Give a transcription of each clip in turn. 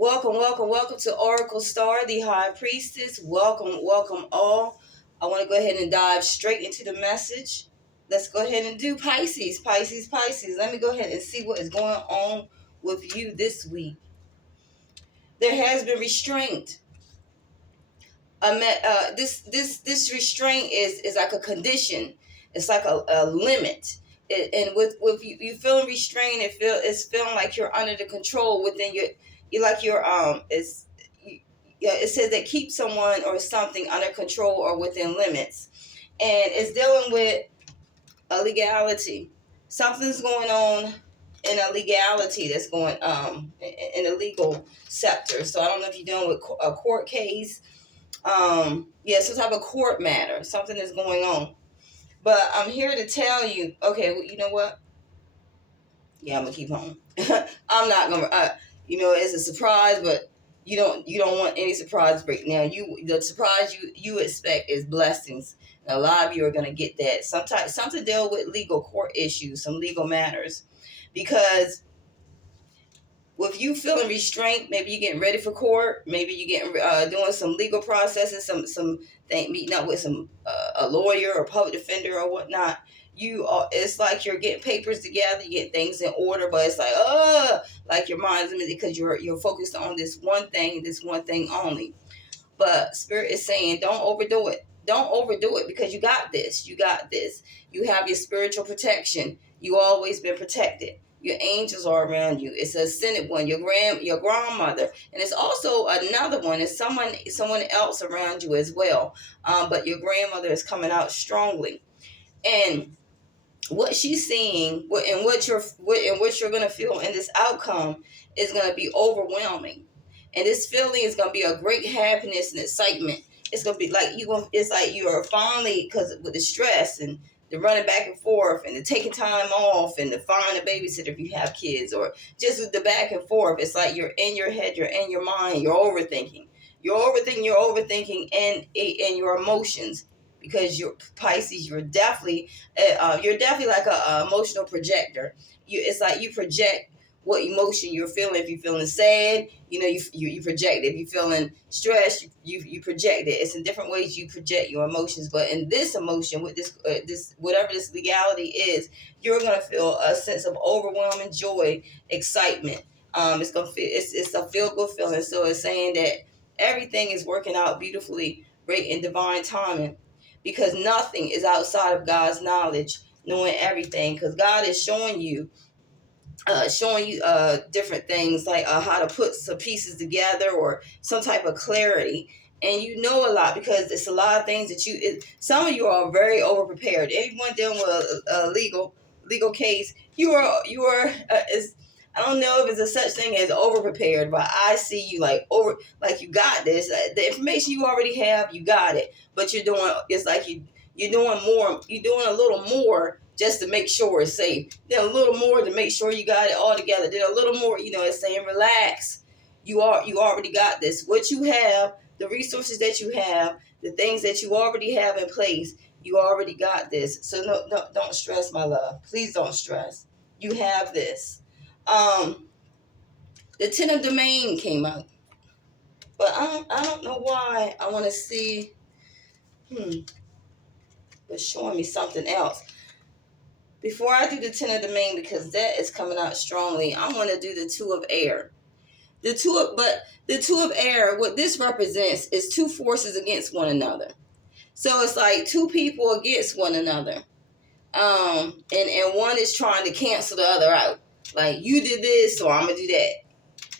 Welcome to Oracle Star, the High Priestess. Welcome all. I want to go ahead and dive straight into the message. Let's go ahead and do Pisces. Let me go ahead and see what is going on with you this week. There has been restraint. This restraint is like a condition. It's like a limit. And with you feeling restrained, it's feeling like you're under the control within you like your it's yeah, it says that keep someone or something under control or within limits, and it's dealing with a legality. Something's going on in a legality that's going in the legal sector. So I don't know if you're dealing with a court case, some type of court matter. Something is going on, but I'm here to tell you. Okay, well, you know what? Yeah, I'm gonna keep on. I'm not gonna. It's a surprise, but you don't want any surprise break. Now, the surprise you expect is blessings. And a lot of you are gonna get that. Sometimes something to deal with legal court issues, some legal matters, because with you feeling restraint, maybe you're getting ready for court, maybe you're getting doing some legal processes, some thing, meeting up with some a lawyer or public defender or whatnot. It's like you're getting papers together, you get things in order, but it's like your mind's limited because you're focused on this one thing only. But Spirit is saying, don't overdo it. Don't overdo it because you got this. You got this. You have your spiritual protection. You always been protected. Your angels are around you. It's a ascended one, your grandmother, and it's also another one. It's someone else around you as well. But your grandmother is coming out strongly, and what she's seeing, what you're gonna feel in this outcome is gonna be overwhelming, and this feeling is gonna be a great happiness and excitement. It's gonna be like it's like you are finally, because with the stress and the running back and forth and the taking time off and the finding a babysitter if you have kids, or just with the back and forth. It's like you're in your head, you're in your mind, you're overthinking, and your emotions, because you're Pisces. You're definitely like a emotional projector. It's like you project what emotion you're feeling. If you're feeling sad, you project it. If you're feeling stressed, you project it. It's in different ways you project your emotions. But in this emotion, with this whatever this legality is, you're gonna feel a sense of overwhelming joy, excitement. It's a feel good feeling. So it's saying that everything is working out beautifully, great in divine timing, because nothing is outside of God's knowledge, knowing everything. Because God is showing you different things, like how to put some pieces together or some type of clarity. And you know a lot, because it's a lot of things that some of you are very over prepared. Anyone dealing with a legal case, you are is I don't know if it's a such thing as over prepared, but I see you like you got this. The information you already have, you got it, but it's like you're doing more. You're doing a little more just to make sure it's safe. Then a little more to make sure you got it all together. Then a little more, it's saying relax. You already got this. What you have, the resources that you have, the things that you already have in place, you already got this. So no, don't stress, my love. Please don't stress. You have this. The Ten of Domain came out, but I don't know why. I want to see. It's showing me something else. Before I do the Ten of Domain, because that is coming out strongly, I want to do the Two of Air. The Two of Air, what this represents is two forces against one another. So it's like two people against one another. And one is trying to cancel the other out. Like, you did this, so I'm gonna do that.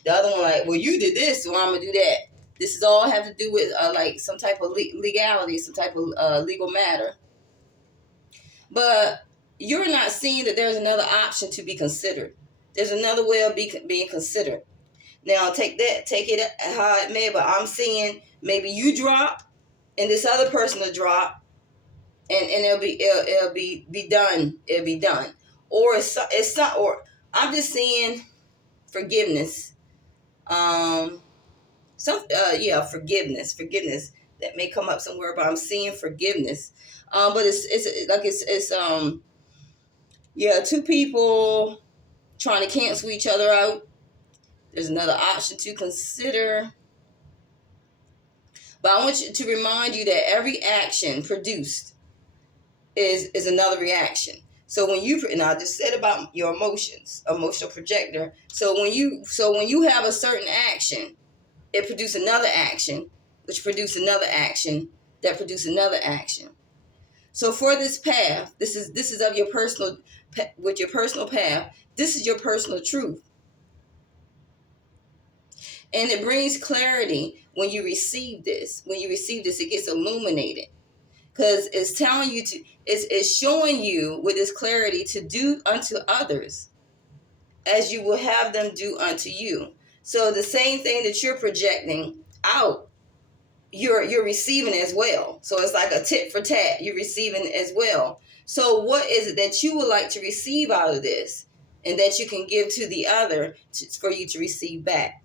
The other one, like, well, you did this, so I'm gonna do that. This is all have to do with like some type of legality, some type of legal matter. But you're not seeing that there's another option to be considered. There's another way of being considered. Now, take it how it may, but I'm seeing maybe you drop and this other person will drop, and it'll be done. It'll be done. Or it's not. Or I'm just seeing forgiveness. Forgiveness that may come up somewhere, but I'm seeing forgiveness. But it's two people trying to cancel each other out. There's another option to consider. But I want you to remind you that every action produced is another reaction. So when you, and I just said about your emotions, emotional projector. So when you have a certain action, it produces another action, which produces another action, that produces another action. So for this path, this is of your personal, with your personal path. This is your personal truth, and it brings clarity when you receive this. When you receive this, it gets illuminated because it's telling you to, it's showing you with this clarity to do unto others as you will have them do unto you. So the same thing that you're projecting out, you're receiving as well. So it's like a tit for tat. You're receiving as well. So what is it that you would like to receive out of this, and that you can give to the other for you to receive back?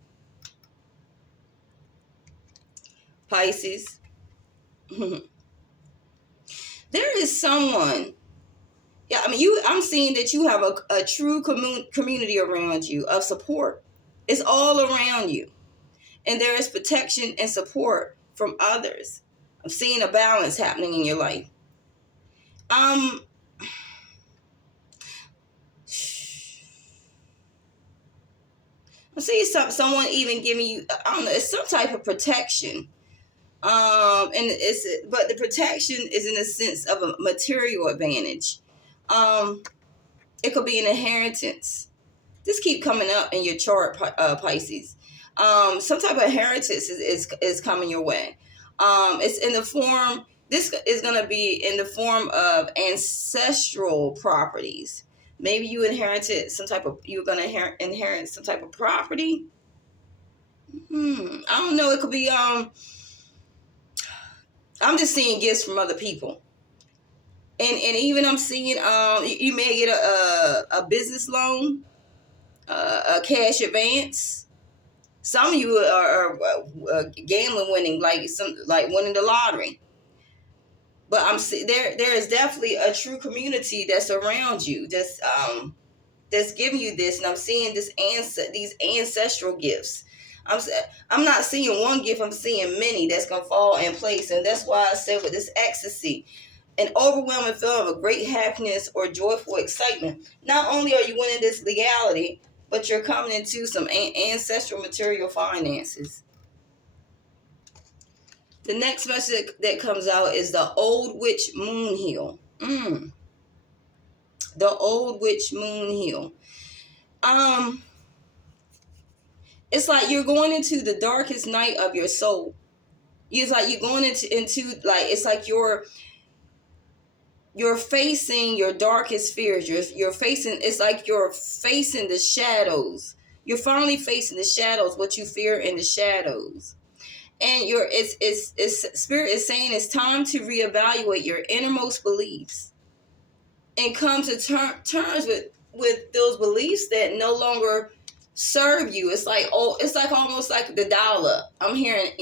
Pisces. There is someone. Yeah, I mean, I'm seeing that you have a true community around you of support. It's all around you, and there is protection and support from others. I'm seeing a balance happening in your life. I'm seeing someone even giving you, I don't know, it's some type of protection. And but the protection is in a sense of a material advantage. It could be an inheritance. This keep coming up in your chart, Pisces. Some type of inheritance is coming your way. It's in the form. This is going to be in the form of ancestral properties. Maybe you inherited some type of. You're going to inherit some type of property. I don't know. It could be. I'm just seeing gifts from other people. And even I'm seeing you may get a business loan, a cash advance. Some of you are gambling, winning, like winning the lottery. But there is definitely a true community that's around you, that's giving you this, and I'm seeing these ancestral gifts. I'm not seeing one gift. I'm seeing many that's gonna fall in place, and that's why I said with this ecstasy, an overwhelming feeling of a great happiness or joyful excitement. Not only are you winning this legality, but you're coming into some ancestral material finances. The next message that comes out is the Old Witch Moon Heel. The Old Witch Moon Heel. It's like you're going into the darkest night of your soul. It's like you're going into like, it's like you're facing your darkest fears. You're facing, it's like you're facing the shadows. You're finally facing the shadows, what you fear in the shadows. And it's spirit is saying it's time to reevaluate your innermost beliefs and come to terms with those beliefs that no longer serve you. It's like almost like the dollar. I'm hearing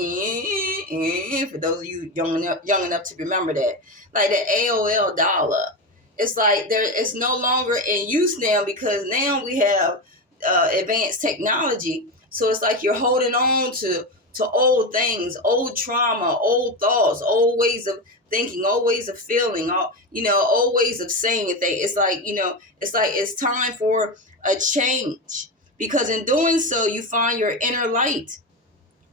for those of you young enough to remember that, like the AOL dollar. It's like it's no longer in use now, because now we have advanced technology. So it's like you're holding on to old things, old trauma, old thoughts, old ways of thinking, old ways of feeling, old ways of saying things. It's like, it's time for a change, because in doing so, you find your inner light.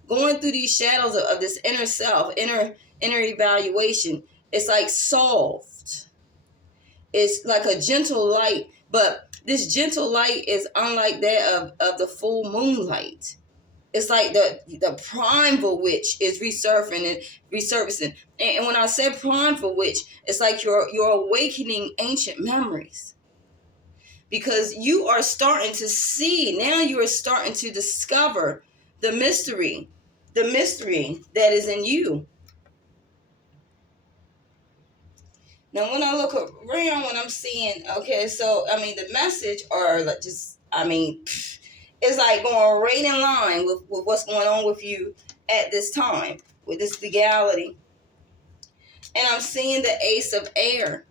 Going through these shadows of this inner self, inner evaluation, it's like soft. It's like a gentle light, but this gentle light is unlike that of the full moonlight. It's like the primal witch is resurfacing. And when I say primal witch, it's like you're awakening ancient memories. Because you are starting to see, now you are starting to discover the mystery that is in you. Now, when I look around, when I'm seeing, okay, so, I mean, the message are like it's like going right in line with what's going on with you at this time, with this legality. And I'm seeing the Ace of Air.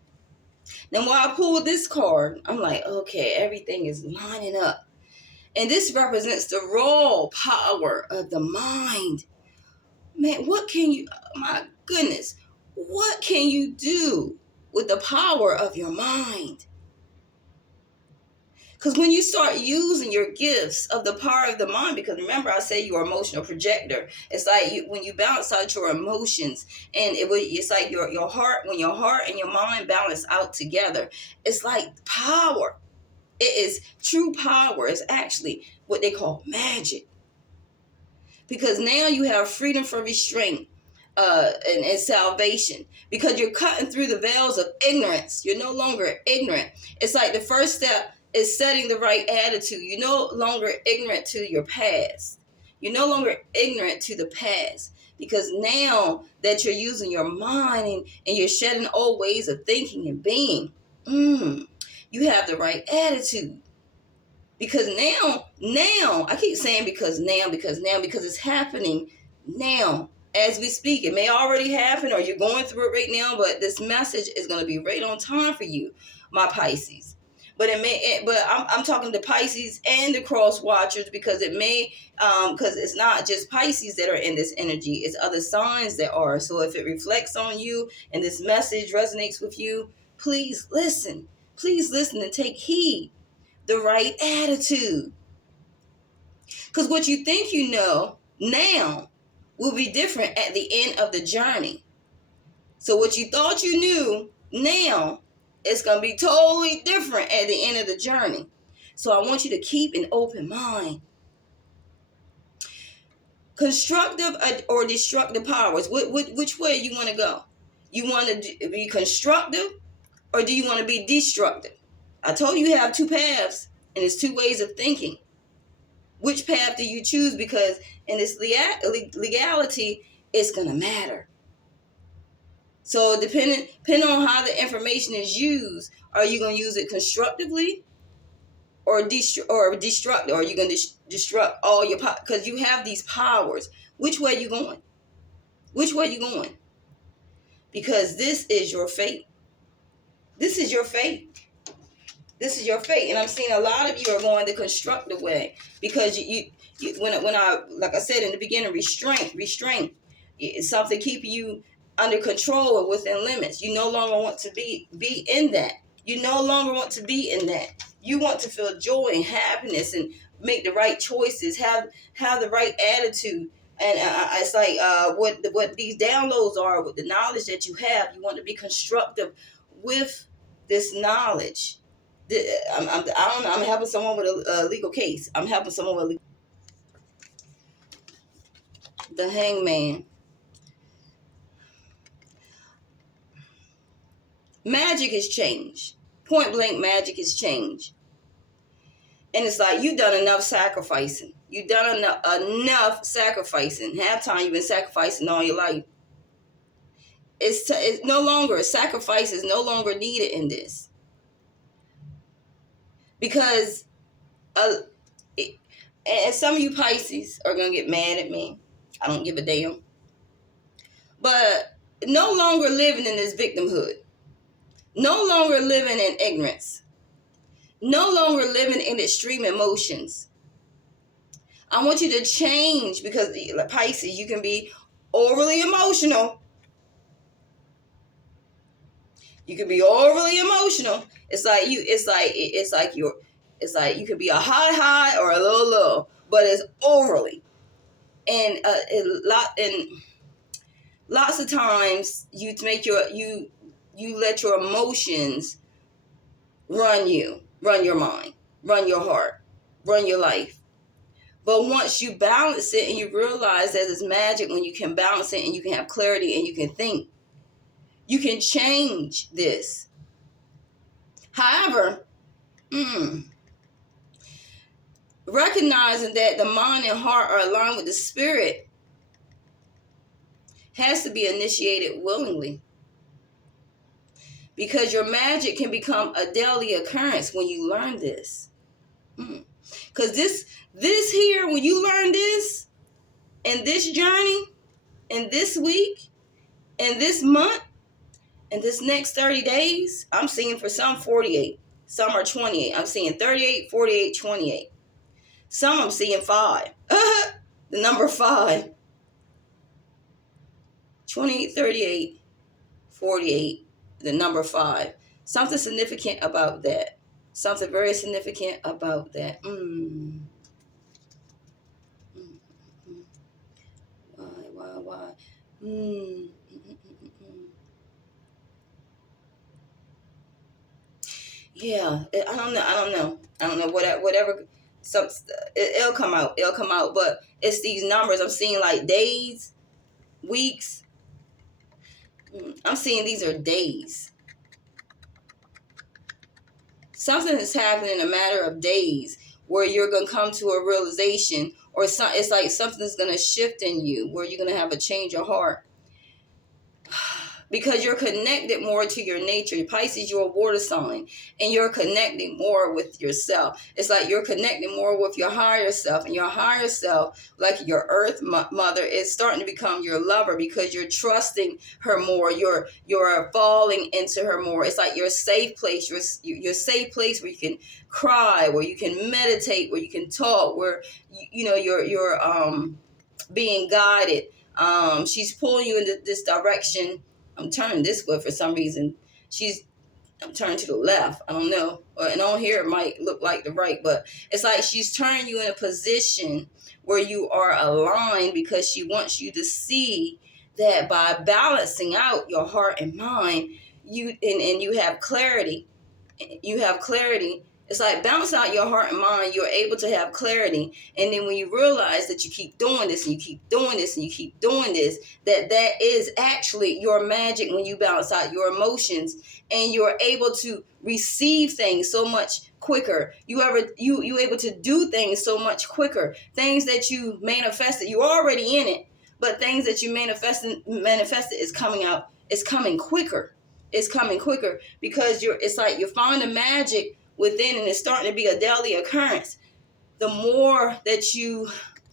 Now, when I pulled this card, I'm like, okay, everything is lining up. And this represents the raw power of the mind. Man, my goodness, what can you do with the power of your mind? Because when you start using your gifts of the power of the mind, because remember I say you're an emotional projector. It's like when you balance out your emotions, and it's like your heart, when your heart and your mind balance out together, it's like power. It is true power. It's actually what they call magic. Because now you have freedom from restraint and salvation, because you're cutting through the veils of ignorance. You're no longer ignorant. It's like the first step is setting the right attitude. You're no longer ignorant to your past. You're no longer ignorant to the past, because now that you're using your mind and you're shedding old ways of thinking and being, you have the right attitude. Because now, I keep saying because it's happening now as we speak. It may already happen or you're going through it right now, but this message is going to be right on time for you, my Pisces. But I'm talking to Pisces and the cross watchers, because because it's not just Pisces that are in this energy, it's other signs that are. So if it reflects on you and this message resonates with you, please listen and take heed. The right attitude. Because what you think you know now will be different at the end of the journey. So what you thought you knew now, it's going to be totally different at the end of the journey. So I want you to keep an open mind. Constructive or destructive powers. Which way you want to go? You want to be constructive, or do you want to be destructive? I told you have two paths, and it's two ways of thinking. Which path do you choose? Because in this legality, it's going to matter. So depending on how the information is used, are you going to use it constructively or destructive? Or are you going to destruct all your power? Because you have these powers. Which way are you going? Which way are you going? Because this is your fate. This is your fate. This is your fate. And I'm seeing a lot of you are going the constructive way, because when I, like I said in the beginning, restraint is something keeping you under control or within limits. You no longer want to be in that. You no longer want to be in that. You want to feel joy and happiness and make the right choices, have the right attitude. And it's like what these downloads are, with the knowledge that you have. You want to be constructive with this knowledge. I don't know. I'm helping someone with a legal case. I'm helping someone with the Hangman. Magic has changed. Point blank, magic has changed. And it's like you've done enough sacrificing. You've done enough sacrificing. Half time you've been sacrificing all your life. It's no longer, sacrifice is no longer needed in this. Because and some of you Pisces are going to get mad at me. I don't give a damn. But no longer living in this victimhood. No longer living in ignorance. No longer living in extreme emotions. I want you to change, because like Pisces, you can be overly emotional. You can be overly emotional. It's like you could be a high or a low, but it's overly. And lots of times you let your emotions run your mind, run your heart, run your life. But once you balance it and you realize that it's magic when you can balance it and you can have clarity and you can think, you can change this. However, recognizing that the mind and heart are aligned with the spirit has to be initiated willingly. Because your magic can become a daily occurrence when you learn this. Because this here, when you learn this, in this journey, in this week, in this month, in this next 30 days, I'm seeing for some 48, some are 28. I'm seeing 38, 48, 28. Some I'm seeing 5. The number 5. 28, 38, 48, the number 5. Something significant about that. Something very significant about that. Why? Yeah, I don't know. Whatever. It'll come out. It'll come out. But it's these numbers. I'm seeing like days, weeks. I'm seeing these are days. Something is happening in a matter of days where you're going to come to a realization, or it's like something's going to shift in you where you're going to have a change of heart. Because you're connected more to your nature. Pisces, you're a water sign, and you're connecting more with yourself. It's like you're connecting more with your higher self, and your higher self, like your earth mother, is starting to become your lover because you're trusting her more. You're falling into her more. It's like your safe place, your safe place where you can cry, where you can meditate, where you can talk, where you're being guided. She's pulling you into this direction. I'm turning this way for some reason. I'm turning to the left. I don't know. And on here it might look like the right, but it's like she's turning you in a position where you are aligned because she wants you to see that by balancing out your heart and mind, you have clarity. You have clarity. It's like balance out your heart and mind. You're able to have clarity. And then when you realize that you keep doing this and you keep doing this and you keep doing this, that is actually your magic when you balance out your emotions, and you're able to receive things so much quicker. You able to do things so much quicker. Things that you manifested, you're already in it, but things that you manifested is coming out. It's coming quicker. It's coming quicker because it's like you find the magic within, and it's starting to be a daily occurrence. The more that you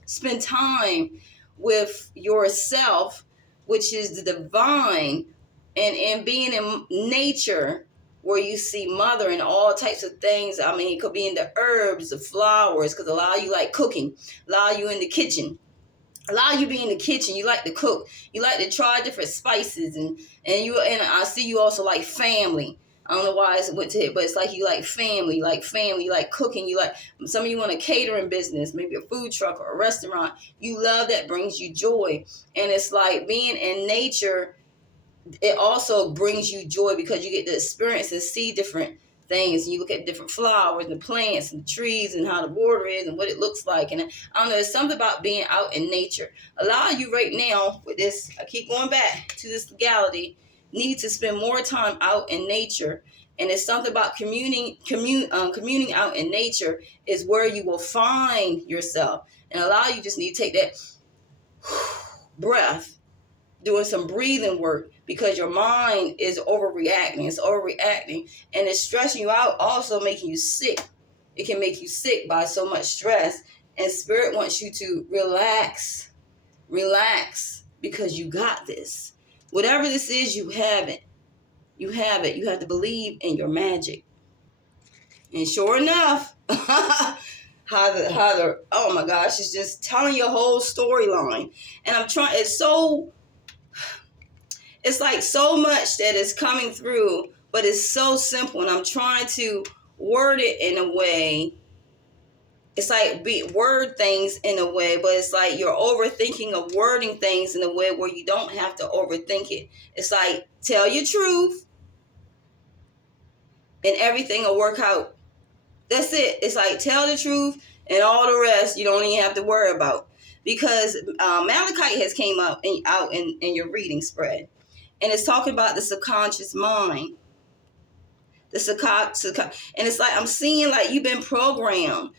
spend time with yourself, which is the divine, and being in nature where you see mother and all types of things. I mean, it could be in the herbs, the flowers, because a lot of you like cooking, a lot of you in the kitchen. A lot of you be in the kitchen, you like to cook, you like to try different spices, and I see you also like family. I don't know why I went to it, but it's like you like family, you like cooking, you like, some of you want a catering business, maybe a food truck or a restaurant. You love that, brings you joy. And it's like being in nature, it also brings you joy because you get to experience and see different things, and you look at different flowers and the plants and the trees and how the water is and what it looks like. And I don't know, it's something about being out in nature. A lot of you right now with this, I keep going back to this legality, need to spend more time out in nature. And it's something about communing out in nature is where you will find yourself. And a lot of you just need to take that breath, doing some breathing work, because your mind is overreacting. It's overreacting, and it's stressing you out, also making you sick. It can make you sick by so much stress. And spirit wants you to relax, because you got this. Whatever this is, you have it. You have it. You have to believe in your magic. And sure enough, how the oh my gosh, it's just telling your whole storyline. And I'm trying. It's like so much that is coming through, but it's so simple, and I'm trying to word it in a way. It's like word things in a way, but it's like you're overthinking of wording things in a way where you don't have to overthink it. It's like, tell your truth and everything will work out. That's it. It's like, tell the truth, and all the rest you don't even have to worry about. Because Malachite has came out in your reading spread. And it's talking about the subconscious mind. And it's like I'm seeing like you've been programmed,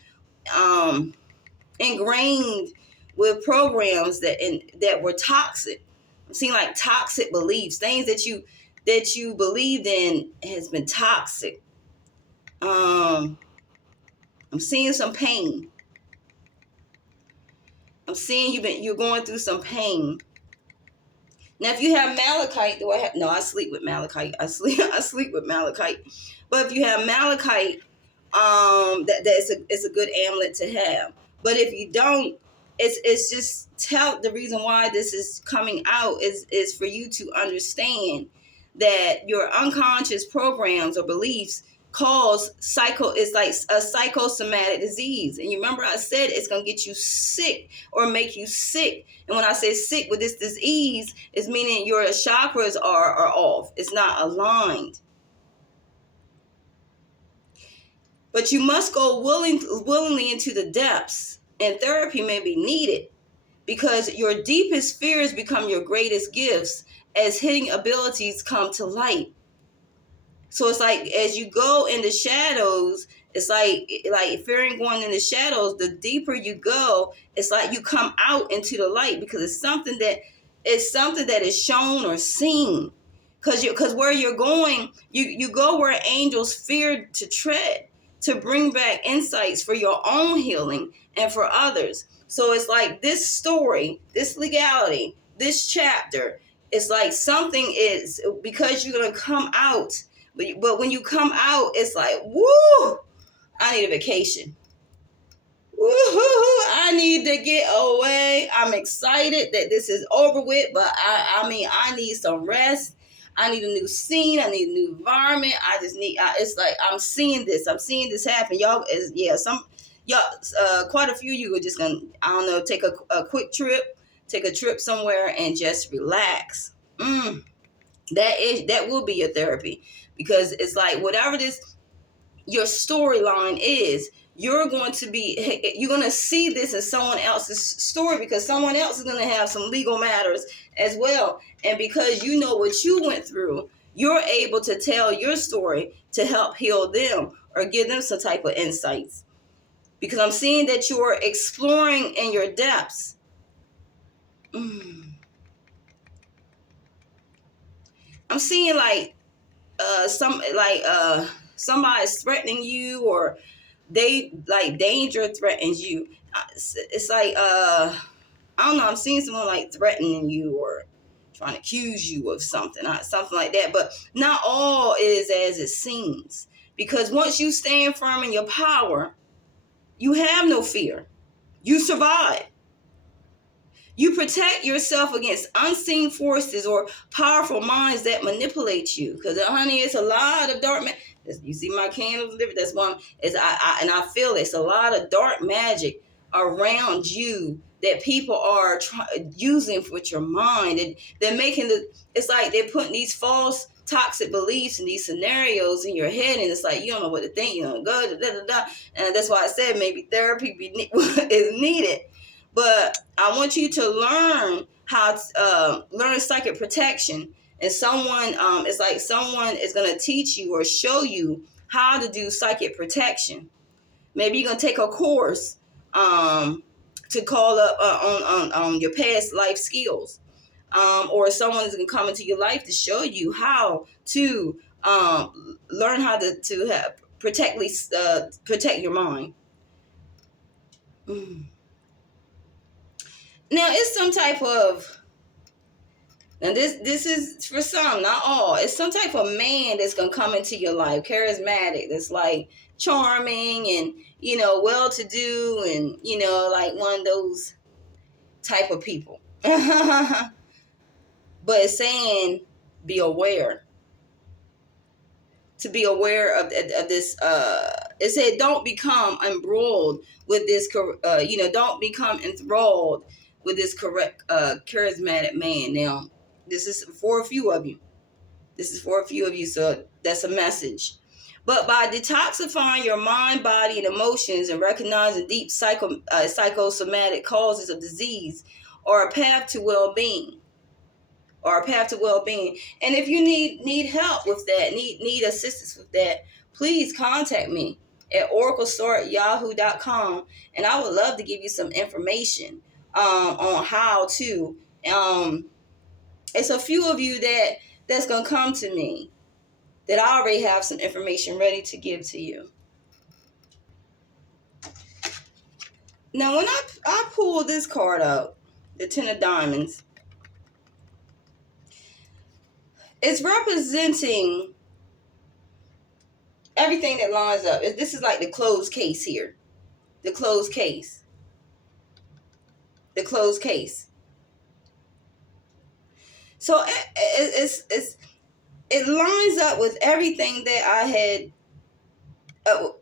ingrained with programs that were toxic. I'm seeing like toxic beliefs, things that you believed in has been toxic. I'm seeing some pain. I'm seeing you're going through some pain. Now, if you have Malachite, I sleep with Malachite. I sleep with Malachite. But if you have Malachite, it's a good amulet to have. But if you don't, it's just tell the reason why this is coming out is for you to understand that your unconscious programs or beliefs cause it's like a psychosomatic disease. And you remember I said it's gonna get you sick or make you sick. And when I say sick with this disease, it's meaning your chakras are off. It's not aligned. But you must go willingly into the depths, and therapy may be needed because your deepest fears become your greatest gifts as hidden abilities come to light. So it's like as you go in the shadows, it's like fearing going in the shadows. The deeper you go, it's like you come out into the light because it's something that is shown or seen. Because where you're going, you go where angels feared to tread to bring back insights for your own healing and for others. So it's like this story, this legality, this chapter, it's like something is because you're gonna come out. But when you come out, it's like, woo, I need a vacation. Woo-hoo, I need to get away. I'm excited that this is over with, but I mean, I need some rest. I need a new scene. I need a new environment. I just need, it's like, I'm seeing this happen. Y'all, quite a few of you are just gonna, I don't know, take a quick trip, take a trip somewhere and just relax. That will be your therapy, because it's like whatever this your storyline is, you're going to see this as someone else's story, because someone else is going to have some legal matters as well. And because you know what you went through, you're able to tell your story to help heal them or give them some type of insights, because I'm seeing that you're exploring in your depths. I'm seeing like somebody's threatening you, or they like danger threatens you. It's like I don't know, I'm seeing someone like threatening you or trying to accuse you of something like that. But not all is as it seems, because once you stand firm in your power, you have no fear. You survive. You protect yourself against unseen forces or powerful minds that manipulate you. Because, honey, it's a lot of dark magic. You see my candles? That's one. And I feel it's a lot of dark magic around you that people are using with your mind. And they're making it's like they're putting these false toxic beliefs and these scenarios in your head, and it's like you don't know what to think. You don't go, and that's why I said maybe therapy is needed. But I want you to learn how to learn psychic protection. And it's like someone is going to teach you or show you how to do psychic protection. Maybe you're going to take a course to call up on your past life skills. Or someone is going to come into your life to show you how to learn how to protect your mind. Now it's some type of, now this is for some, not all. It's some type of man that's gonna come into your life, charismatic, that's like charming and well-to-do, and like one of those type of people. But it's saying be aware. To be aware of this. It said don't become embroiled with this. Don't become enthralled with this charismatic man. Now, this is for a few of you. So that's a message. But by detoxifying your mind, body, and emotions, and recognizing deep psychosomatic causes of disease, or a path to well-being. And if you need help with that, need assistance with that, please contact me at oraclestar@yahoo.com, and I would love to give you some information on how to. It's a few of you that's gonna come to me that I already have some information ready to give to you. Now, when I pull this card out, the Ten of Diamonds, it's representing everything that lines up. This is like the closed case here. The closed case. the closed case. So it lines up with everything that I had.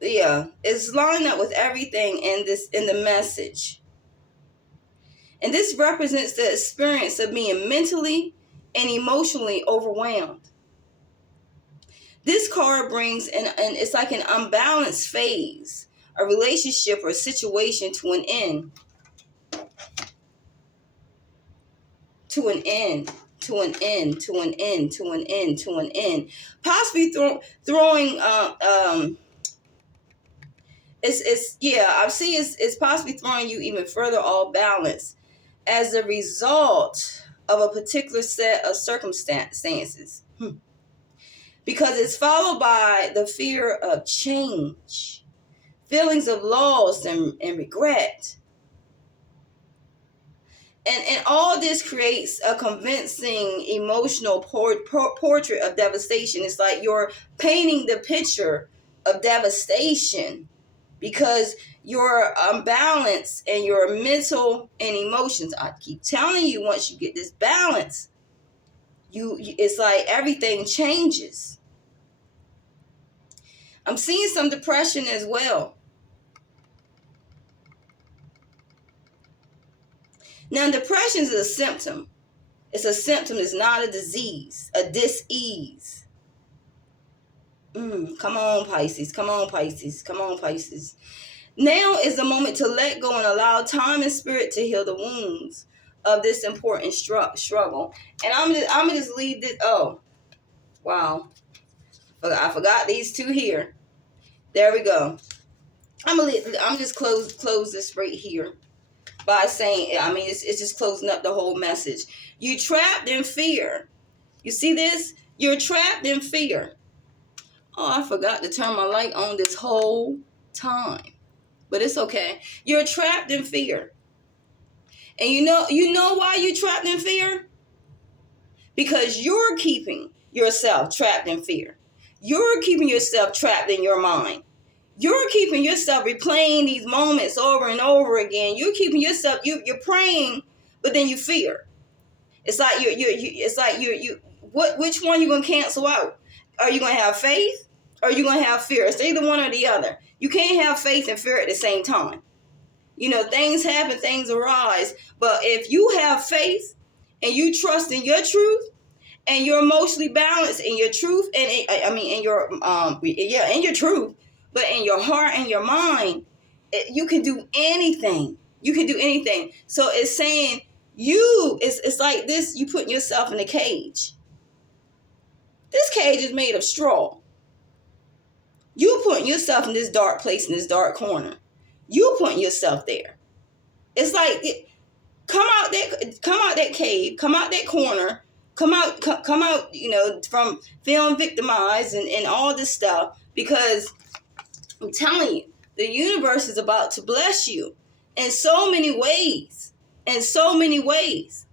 It's lining up with everything in the message. And this represents the experience of being mentally and emotionally overwhelmed. This card brings and it's like an unbalanced phase, a relationship or situation to an end. To an end. To an end. To an end. To an end. To an end. Possibly throwing I see it's possibly throwing you even further off balance as a result of a particular set of circumstances. Because it's followed by the fear of change, feelings of loss and regret. And all this creates a convincing emotional portrait of devastation. It's like you're painting the picture of devastation because your balance and your mental and emotions. I keep telling you, once you get this balance, it's like everything changes. I'm seeing some depression as well. Now, depression is a symptom. It's a symptom. It's not a disease, a dis-ease. Come on, Pisces. Come on, Pisces. Come on, Pisces. Now is the moment to let go and allow time and spirit to heal the wounds of this important struggle. And I'm gonna just leave this. Oh, wow! I forgot these two here. There we go. I'm just close this right here by saying, it's just closing up the whole message. You trapped in fear. You see this? You're trapped in fear. Oh, I forgot to turn my light on this whole time. But it's okay. You're trapped in fear. And you know why you're trapped in fear? Because you're keeping yourself trapped in fear. You're keeping yourself trapped in your mind. You're keeping yourself replaying these moments over and over again. You're keeping yourself, you're praying, but then you fear. It's like which one you gonna cancel out? Are you gonna have faith or are you gonna have fear? It's either one or the other. You can't have faith and fear at the same time. Things happen, things arise. But if you have faith and you trust in your truth and you're emotionally balanced in your truth and in your truth, but in your heart and your mind, you can do anything. You can do anything. So it's saying it's like this, you putting yourself in a cage. This cage is made of straw. You putting yourself in this dark place, in this dark corner. You putting yourself there. It's like, come out that cave, come out that corner, come out, from feeling victimized and all this stuff. Because I'm telling you, the universe is about to bless you in so many ways. In so many ways.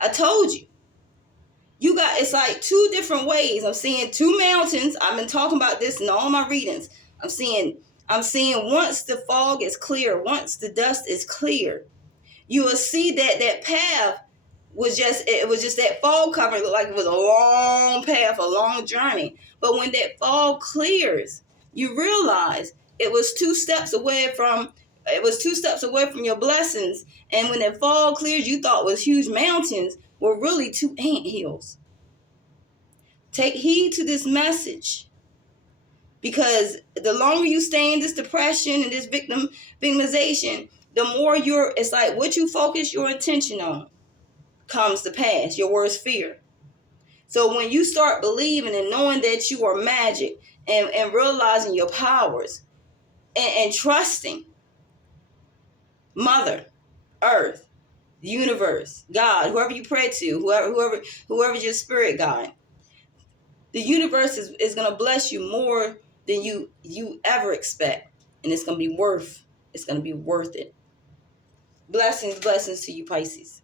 I told you. It's like two different ways. I'm seeing two mountains. I've been talking about this in all my readings. I'm seeing once the fog is clear, once the dust is clear, you will see that path was just that fog cover. It looked like it was a long path, a long journey. But when that fog clears, you realize it was two steps away from your blessings. And when that fog clears, you thought was huge mountains were really two anthills. Take heed to this message. Because the longer you stay in this depression and this victimization, the more it's like what you focus your attention on comes to pass, your worst fear. So when you start believing and knowing that you are magic and realizing your powers and trusting Mother, Earth, the universe, God, whoever you pray to, whoever's your spirit guide, the universe is going to bless you more than you ever expect. And it's going to be worth it. Blessings to you, Pisces.